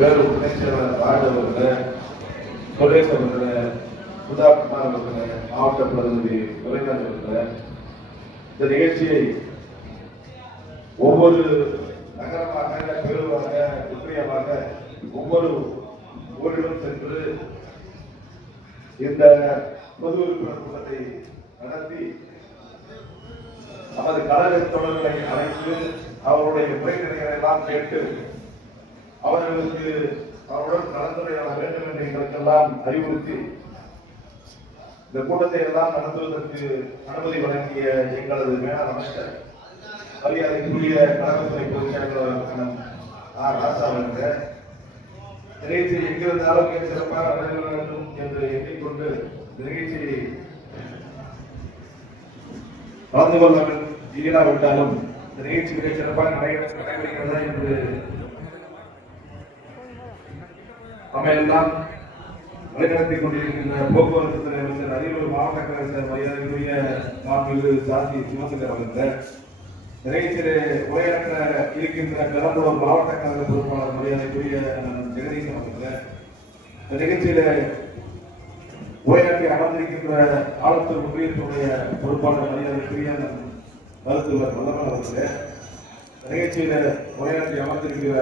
வேறு துணைச்செயலாளர் ராஜ் அவர்கள், சுரேஷ் அவர்கள், சுதாகுமார் அவர்கள், மாவட்ட பிரதிநிதி துரைராஜ் அவர்கள், இந்த நிகழ்ச்சியை ஒவ்வொரு நகரமாக, பெருவாக, ஒன்றியமாக ஒவ்வொரு ஊரிலும் சென்று இந்த பொது உறுப்பினர் கூட்டத்தை நடத்தி நமது கழக தொடர்களை அழைத்து அவருடைய முறைகளை எல்லாம் கேட்டு அவர்களுக்கு அவருடன் கலந்துரையாட வேண்டும் என்று எங்களுக்கெல்லாம் அறிவுறுத்தி இந்த கூட்டத்தை எல்லாம் நடத்துவதற்கு அனுமதி வழங்கிய எங்களது மேலாண் அமைச்சர் மரியாதைக்குரிய கழகத்துறை பொதுச் செயலாளர் ஆர் ராசா அவர்கள் நிகழ்ச்சி எங்கிருந்தாலும் சிறப்பாக நடைபெற வேண்டும் என்று எண்ணிக்கொண்டு நிகழ்ச்சியை கலந்து கொள்ளாமல் ஈடாவிட்டாலும் இந்த நிகழ்ச்சி மிக சிறப்பாக நடைபெறுகிறதா என்று அமையெல்லாம் வழிநடத்திக் கொண்டிருக்கின்ற போக்குவரத்து துறை அமைச்சர் அரியலூர் மாவட்ட கழக மரியாதைக்குரிய மாண்புமிகு சாந்தி சிவசங்கர் அவர்கள், நிகழ்ச்சியிலே உரையாற்ற இருக்கின்ற பெரம்பலூர் மாவட்ட கழக பொறுப்பாளர் மரியாதைக்குரிய ஜெகதீசன் அவர்கள், இந்த நிகழ்ச்சியில உரையாற்றி அமர்ந்திருக்கின்ற ஆலத்தூர் ஒன்றியத்துடைய பொறுப்பாளர் மரியாதைக்குரிய மருத்துவர் வல்லமன் அவர்கள், நிகழ்ச்சியில உரையாற்றி அமர்ந்திருக்கிற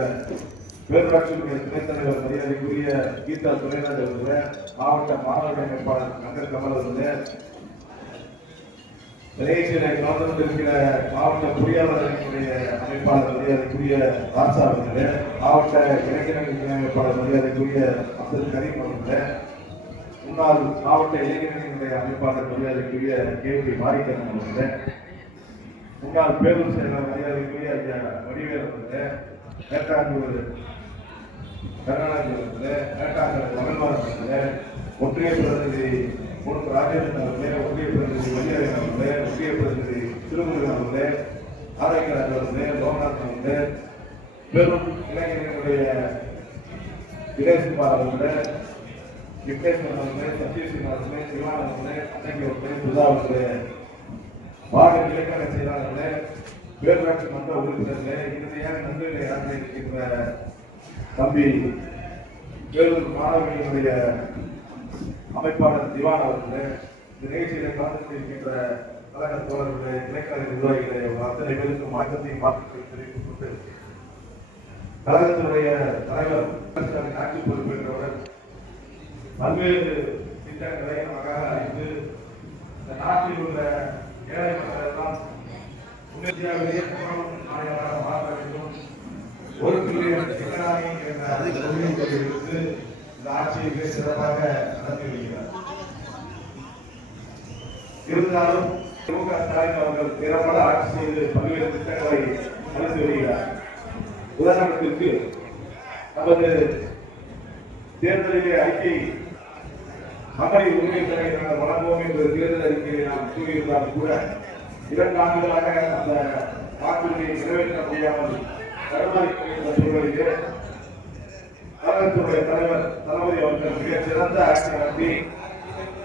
பேரூராட்சியுடைய துணைத் தலைவர் மரியாதைக்குரிய கீதா துரைராஜ் அவர்கள், மாவட்ட மாணவர் அமைப்பாளர் கங்கர் கமல் அவர்கள், நிகழ்ச்சியில கலந்திருக்கிற மாவட்ட பொறியாளர்களுடைய அமைப்பாளர் மரியாதைக்குரிய ராசா அவர்கள், மாவட்ட இளைஞர்கள் அமைப்பாளர் மரியாதைக்குரிய அப்துல் கரீம் அவர்கள், முன்னாள் மாவட்ட இளைஞர்களுடைய அமைப்பாளர் மரியாதைக்குரிய கேபி மாரிக்கண்ணன் அவர்கள், முன்னாள் பேரூர் செயலர் மரியாதைக்குரிய வடிவேல் அவர்கள், மேட்டாங்கூர் கருணாநிதி அவர்கள், மேட்டாங்கர் மகன்வார் அவர்கள், ஒன்றிய பிரதிநிதி ராஜேந்திரன் அவர்கள், ஒன்றிய பிரதிநிதி வலியரன் அவர்கள், ஒன்றிய பிரதிநிதி திருமுருகன் அவர்கள், ஆரோக்கியராஜ் அவர்கள், லோகநாத் அவர்கள், பெரும் இளைஞர்களுடைய விஜயகுமார் அவர்கள், விக்னேஸ்வரன் அவர்கள், சத்யசிங் அவர்கள், சிவான் அவர்கள், அன்னைக்கு அவர்கள், சுதா அவர்கள், வார்டு இலக்கண செயலாளர்கள், பேரூராட்சி மன்ற உறுப்பினர்கள், இறுதியாக நன்றிகளை ஆற்றியிருக்கின்ற தம்பி வேலூர் மாணவர்களுடைய அமைப்பாளர் திவான் அவர்கள், இந்த நிகழ்ச்சியில கலந்து கொண்டிருக்கின்ற கழக தோழர்களுடைய இலக்கண நிர்வாகிகளை அத்தனை பேருக்கும் வணக்கத்தையும் மாற்றத்தை தெரிவித்துக் கொண்டு கழகத்தினுடைய தலைவர் ஆட்சி பொறுப்பேற்றவுடன் பல்வேறு திட்டங்களை நமக்காக அறிந்து இந்த நாட்டில் உள்ள ஏழை மக்கள் எல்லாம் முன்னேற்றியாகவே நாயகராக மாற்ற வேண்டும், ஒரு பில்லியன் எக்கனாமி என்ற கொள்கையிலிருந்து இந்த ஆட்சியை மிக சிறப்பாக நடத்தி வருகிறார். இருந்தாலும் திமுக ஸ்டாலின் அவர்கள் திறம்பட ஆட்சி செய்து பல்வேறு திட்டங்களை அளித்து வருகிறார். உதாரணத்திற்கு நமது தேர்தலிலே அறிக்கை மகளிர் உரிமை தொகை நாங்கள் வழங்குவோம் என்ற தேர்தல் அறிக்கையை நாம் கூறியிருந்தாலும் கூட 2 ஆண்டுகளாக அந்த வாக்குறுதியை நிறைவேற்ற முடியாமல் தடுமாறிக்கொண்டிருந்த சூழலிலே கழகத்துடைய தலைவர் தளபதி அவர்கள் மிக சிறந்த ஆட்சி நடத்தி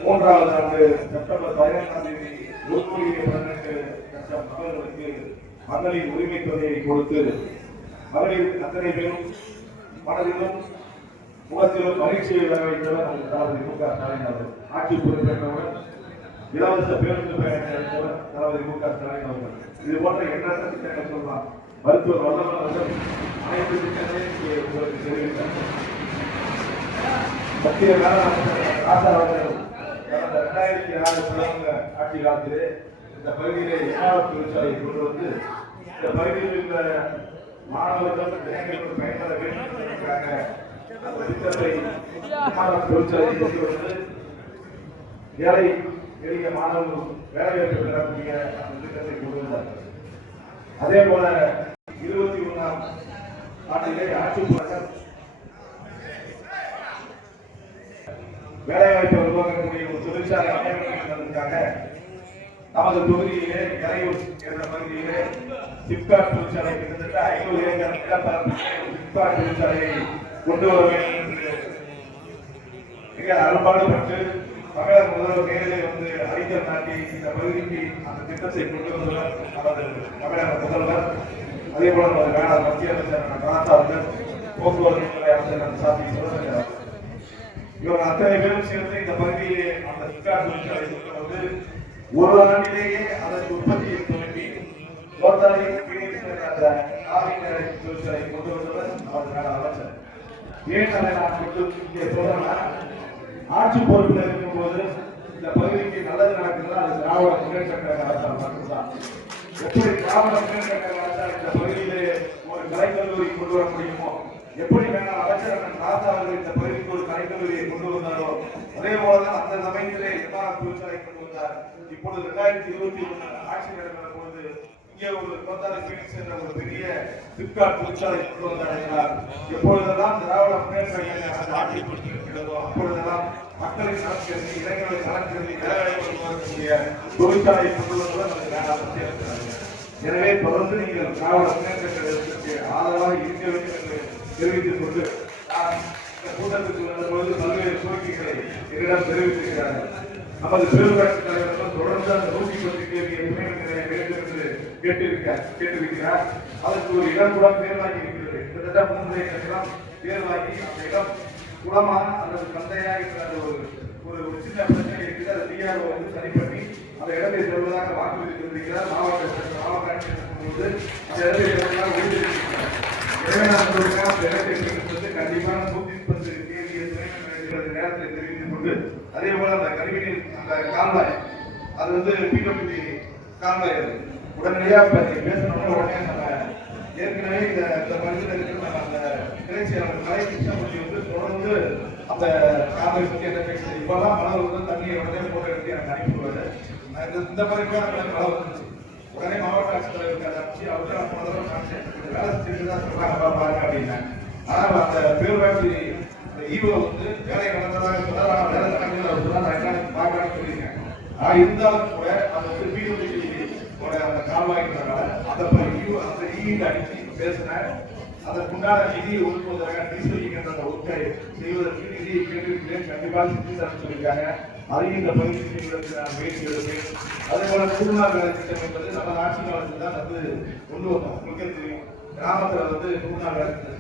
3வது ஆண்டு செப்டம்பர் 15ஆம் தேதி 1,18,00,000 மகளிருக்கு மகளிர் உரிமை தொகையை கொடுத்து மகளிர் அத்தனை பேரும் மனதிலும் முகத்திலும் மகிழ்ச்சியை வர வைத்தவர் நமது தளபதி மு க ஸ்டாலின் அவர்கள். ஆட்சி பொறுப்பேற்றவுடன் இலவச பேருந்து பயணத்தை அளித்தவர் தளபதி மு க ஸ்டாலின் அவர்கள். இது போன்ற எண்ணற்ற திட்டங்கள் சொல்லலாம். மருத்துவர் வல்லமன் அவர்கள் அனைத்து திட்டங்களையும் உங்களுக்கு தெரிவித்தார். மத்திய வேளாண் அமைச்சர் ராசா அவர்கள் கடந்த 2006 ஆட்சி காலத்திலே இந்த பகுதியிலே எண்ணாவது தொழிற்சாலையை கொண்டு வந்து இந்த பகுதியில் உள்ள மாணவர்கள் இளைஞர்கள் பயன்பெற வேண்டும் என்பதற்காக அந்த திட்டத்தை தொழிற்சாலையை கொண்டு வந்து ஏழை எளிய மாணவர்கள் வேலைவாய்ப்பு பெறக்கூடிய அந்த திட்டத்தை கொண்டு வந்தார்கள். அதே போல 21ஆம் ஆண்டிலே ஆட்சி வேலைவாய்ப்பை உருவாக்கக்கூடிய ஒரு தொழிற்சாலை அமைப்பதற்காக நமது தொகுதியிலே இறையூர் என்ற பகுதியிலே சிப்காட் தொழிற்சாலை கிட்டத்தட்ட 500 ஏக்கர் நிலப்பரப்பில் சிப்காட் தொழிற்சாலையை கொண்டு வர வேண்டும் என்று மிக அரும்பாடுபட்டு தமிழக முதல்வர் நேரிலே வந்து அடிக்கல் நாட்டி இந்த பகுதிக்கு அந்த திட்டத்தை கொண்டு வந்தவர் நமது தமிழக முதல்வர். அதே போல நமது வேளாண் மத்திய அமைச்சர் ராசா அவர்கள் போக்குவரத்து அமைச்சர் சாத்தி சிவசங்கர் இவர்கள் அத்தனை பேரும் சேர்ந்து இந்த பகுதியிலே அந்த சிப்காட் தொழிற்சாலை வந்து ஒரு ஆண்டிலேயே அதற்கு உற்பத்தியை துவங்கி தோட்டாளி அந்த ஆவின் தொழிற்சாலை கொண்டு வந்தவர் அவர்கள் அமைச்சர். ஏன் அதை நான் இங்கே சொல்றேன்னா, ஆட்சி பொறுப்பில் இருக்கும்போது இந்த பகுதிக்கு நல்லது நடக்குதுன்னா அது திராவிட முன்னேற்ற கழக அரசாங்கம் மட்டும்தான். எப்படி திராவிட முன்னேற்ற கழக அரசாங்கம் இந்த பகுதியிலே ஒரு கலைக்கல்லூரி கொண்டு வர முடியுமோ, எப்படி வேணால் அமைச்சர் ராஜா அவர்கள் இந்த பகுதிக்கு ஒரு கலைக்கல்லூரியை கொண்டு வந்தாரோ அதே போலதான் அந்த சமயத்திலே எல்லா தொழிற்சாலை கொண்டு வந்தார். இப்பொழுது 2021 ஆட்சி நடக்கிற போது இங்கே ஒரு தோட்டாளி பீனிக்ஸ் என்ற ஒரு பெரிய சிப்காட் தொழிற்சாலை கொண்டு வந்தார். எப்பொழுதெல்லாம் திராவிட முன்னேற்ற கழக ஆட்சி கொடுத்திருக்கிறதோ அப்பொழுதெல்லாம் மக்களின் நலன்கருதி இளைஞர்களை நலன்கருதி வேலைவாய்ப்பு உருவாக்கக்கூடிய தொழிற்சாலை கொண்டு வந்தவர் இருக்கிறார். எனவே தொடர்ந்து நீங்கள் திராவிட முன்னேற்ற கழகத்திற்கு ஆதரவாக இருக்க வேண்டும் என்று தெரிவித்துக் கொண்டு இந்த கூட்டத்துக்கு வந்தபோது பல்வேறு கோரிக்கைகளை என்னிடம் தெரிவித்திருக்கிறார்கள். நமது பேரூராட்சி தலைவர்கள் தொடர்ந்து அந்த 110 கேள்வி வேண்டும் என்று கேட்டிருக்கிறார். அதற்கு ஒரு இடம் கூட தேர்வாகி இருக்கிறது. கிட்டத்தட்ட 3 இடம் தேர்வாகி அந்த இடம் குளமா அல்லது சந்தையா என்ற ஒரு சின்ன பிரச்சனை இருக்குது. அதை டிஆர்ஓ வந்து சரி பண்ணி அந்த இடத்தை செல்வதாக வாக்குறுதி தெரிவிக்கிறார். மாவட்ட ஆட்சியர் போது அந்த இடத்தை செல்வதாக உறுதியிருக்கிறார். கண்டிப்பான 110 கேள்வியை நேரத்தில் தெரிவித்துக் கொண்டு அதே போல அந்த கழிவுநீர் அந்த கால்வாய் அது வந்து பிடபிள்யூ கால்வாய் அது உடனடியாக பேசணும். உடனே நம்ம ஏற்கனவே இந்த பகுதியில் இருக்கிற அந்த இறைச்சியாளர் கலை கிருஷ்ணமூர்த்தி வந்து தொடர்ந்து அந்த கால்வாய் பற்றி என்ன பேசுறது. இப்பெல்லாம் மழை வந்து தண்ணியை உடனே போட்டு எடுத்து எனக்கு அனுப்பிடுவாரு. இந்த மாதிரிக்கான மழை வந்துச்சு. உடனே மாவட்ட ஆட்சித்தலைவருக்கு அதை அனுப்பிச்சு அவருக்கு போன தடவை காமிச்சேன் வேலை செஞ்சுட்டு தான் சொல்றாங்க பாருங்க அப்படின்னு. ஆனால் அந்த பேரூராட்சி ஈவோ வந்து வேலை நடந்ததாக சொன்னார். ஆனால் வேலை நடந்தது அவர் சொன்னா நான் என்ன பார்க்கலாம்னு சொல்லியிருக்கேன். இருந்தாலும் கூட அது வந்து பிடபிள்யூ அந்த கால்வாய்க்கிறதுனால அந்த ஈவில் அடிச்சு பேசினேன். அதற்குண்டான நிதியை ஒதுக்குவதற்காக டிஸ்ட்ரிக்ட் அந்த ஒர்க்கை செய்வதற்கு நிதியை கேட்டிருக்கிறேன். கண்டிப்பாக செஞ்சு தர சொல்லியிருக்காங்க. அதையும் இந்த பகுதி செய்வதற்கு நான் முயற்சி எடுப்பேன். அதே போல 100 நாள் வேலை திட்டம் என்பது நம்ம ஆட்சி காலத்தில் தான் வந்து கொண்டு வந்தோம். உங்களுக்கு தெரியும், கிராமத்தில் வந்து 100 நாள் வேலை திட்டம்.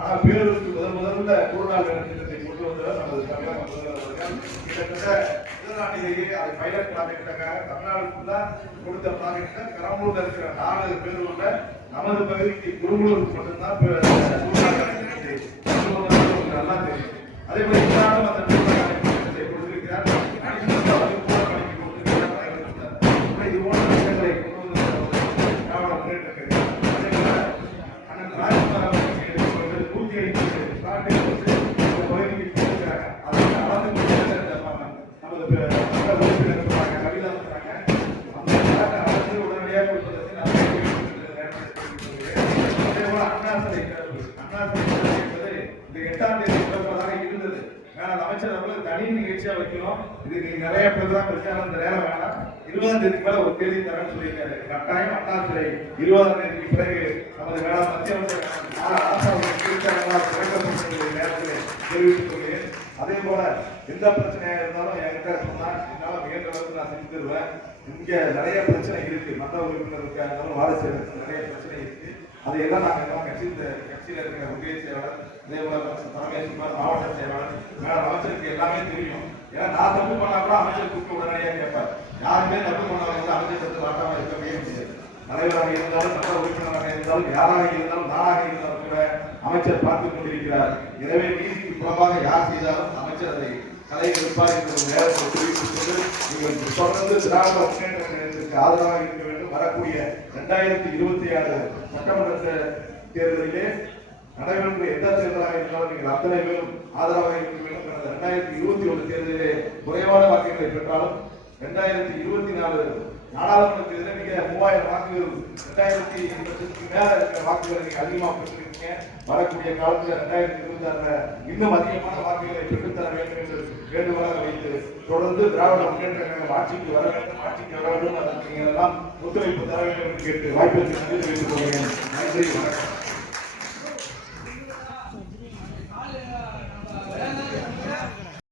ஆனால் பேரூருக்கு முதல்ல 100 நாள் வேலை திட்டத்தை கொண்டு வந்தவர் நமது தமிழக முதல்வர். கிட்டத்தட்ட முதலாண்டிலேயே அதை பைலட் ப்ராஜெக்டாக தமிழ்நாடுக்குள்ள கொடுத்த ப்ராஜெக்டை பெரம்பலூர்ல இருக்கிற 4 பேரூர்ல நமது பகுதிக்கு குருகுலூருக்கு மட்டும்தான் 100 நாள் வேலை திட்டத்தை நல்லா தெரியும். அதே போல எல்லாரும் அந்த திட்டத்தை கொடுத்திருக்கிறார். இது போன்ற திட்டங்களை கொண்டு வந்து திராவிட முன்னேற்ற கழகம் அதே போல அண்ணன் ராஜ்குமார் பூர்த்தி அளித்து இந்த பகுதிக்கு கொடுக்கிறாங்க. அதை அளந்து நமது உறுப்பினர் இருக்கிறாங்க, கவிதா இருக்கிறாங்க. அந்த அரசு உடனடியாக கொடுப்பதற்கு நான் அதே போல அண்ணாசிலை என்பது இந்த 8ஆம் தேதி திறப்பதாக இருந்தது. ஆனால் அமைச்சர் அவர்கள் தனி நிகழ்ச்சியா வைக்கணும். இதுக்கு நிறைய பேர் தான் பிரச்சாரம் இந்த நேரம் வேணாம். 20ஆம் தேதிக்கு மேல ஒரு தேதி தரேன்னு சொல்லியிருக்காரு. கட்டாயம் அண்ணாசிலை 20ஆம் தேதிக்கு பிறகு நமது வேளாண் மத்திய நேரத்தில் தெரிவித்துக் கொள்கிறேன். அதே போல எந்த பிரச்சனையா இருந்தாலும் என்கிட்ட சொன்னா என்னால முயன்ற அளவுக்கு நான் செஞ்சு தருவேன். இங்க நிறைய பிரச்சனை இருக்கு. மற்ற உறுப்பினருக்கு இருந்தாலும் வாரிசுகளுக்கு நிறைய பிரச்சனை இருக்கு. அதையெல்லாம் நாங்கள் கட்சியில் இருக்கிற ஒன்றிய செயலாளர், அதே போல பரமேஸ்வரர் மாவட்ட செயலாளர், மேடம் அமைச்சருக்கு எல்லாமே தெரியும். ஏன்னா நான் தப்பு பண்ணா கூட அமைச்சர் கூப்பிட்டு உடனடியாக கேட்பார். யாருமே தப்பு பண்ணவங்க அமைச்சர் தப்பு மாட்டாமல் இருக்கவே முடியாது. தலைவராக இருந்தாலும் மற்ற உறுப்பினராக இருந்தாலும் யாராக இருந்தாலும் நானாக இருந்தாலும் கூட அமைச்சர் பார்த்துக் கொண்டிருக்கிறார். எனவே நீதிக்கு புறமாக யார் செய்தாலும் அமைச்சர் அதை கலையை இருப்பார் என்ற ஒரு நேரத்தை தெரிவித்துக் கொண்டு நீங்கள் தொடர்ந்து திராவிட முன்னேற்ற கழகத்திற்கு ஆதரவாக இருக்க வேண்டும். வரக்கூடிய 2026 சட்டமன்ற தேர்தலிலே நடைபெறும் எந்த தேர்தலாக இருந்தாலும் நீங்கள் அத்தனை பேரும் ஆதரவாக இருக்க வேண்டும். 2021 தேர்தலிலே குறைவான வாக்குகளை பெற்றாலும் 2024 நாடாளுமன்ற தேர்தலில் நீங்க 3000 வாக்குகள் 2020க்கு மேல இருக்கிற வாக்குகளை நீங்க அதிகமாக பெற்றிருக்கீங்க. வரக்கூடிய காலத்தில் 2026 இன்னும் அதிகமான வாக்குகளை பெற்றுத்தர வேண்டும் என்று வேண்டுகோளாக வைத்து தொடர்ந்து திராவிட முன்னேற்ற கழகம் ஆட்சிக்கு வர வேண்டும். அதற்கு நீங்கள் எல்லாம் ஒத்துழைப்பு தர வேண்டும் என்று கேட்டு வாய்ப்பிற்கு நன்றி தெரிவித்துக் கொள்கிறேன். நன்றி, வணக்கம்.